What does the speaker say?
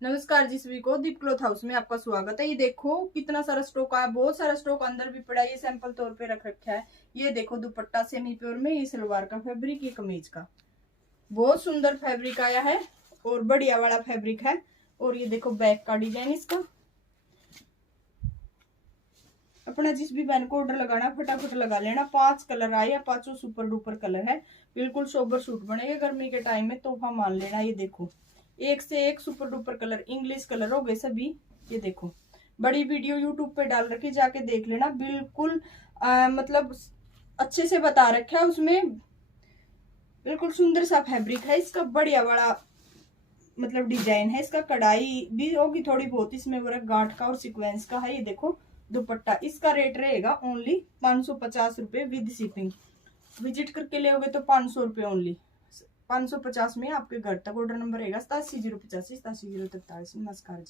नमस्कार जी सभी को, दीप क्लॉथ हाउस में आपका स्वागत है। ये देखो कितना सारा स्टॉक आया, बहुत सारा स्टॉक अंदर भी पड़ा है। ये सैंपल तौर पे रख रखा है। ये देखो दुपट्टा सेमी प्योर में, ये सलवार का फैब्रिक, ये कमीज का बहुत सुंदर फैब्रिक आया है और बढ़िया वाला फैब्रिक है। और ये देखो बैक का डिजाइन इसका। अपना जिस भी बहन को ऑर्डर लगाना फटाफट लगा लेना। 5 कलर आए या 5 सुपर डुपर कलर है। बिल्कुल सोबर सूट बनेगा गर्मी के टाइम में, तोहफा मान लेना। ये देखो एक से एक super duper colour, English colour हो गए सभी। ये देखो बड़ी वीडियो यूट्यूब पे डाल रखी, जाके देख लेना। बिल्कुल मतलब अच्छे से बता रखा है उसमें। बिल्कुल सुंदर सा फैब्रिक है इसका, बढ़िया बड़ा मतलब डिजाइन है इसका। कढ़ाई भी होगी थोड़ी बहुत इसमें, वर्क गांठ का और सीक्वेंस का है। ये देखो दुपट्टा, इसका रेट रहेगा ओनली 550 रुपए विद शिपिंग। विजिट करके लेोगे तो 500 रुपये ओनली। 550 में आपके घर तक। ऑर्डर नंबर रहेगा 87 085 87 043। नमस्कार जी।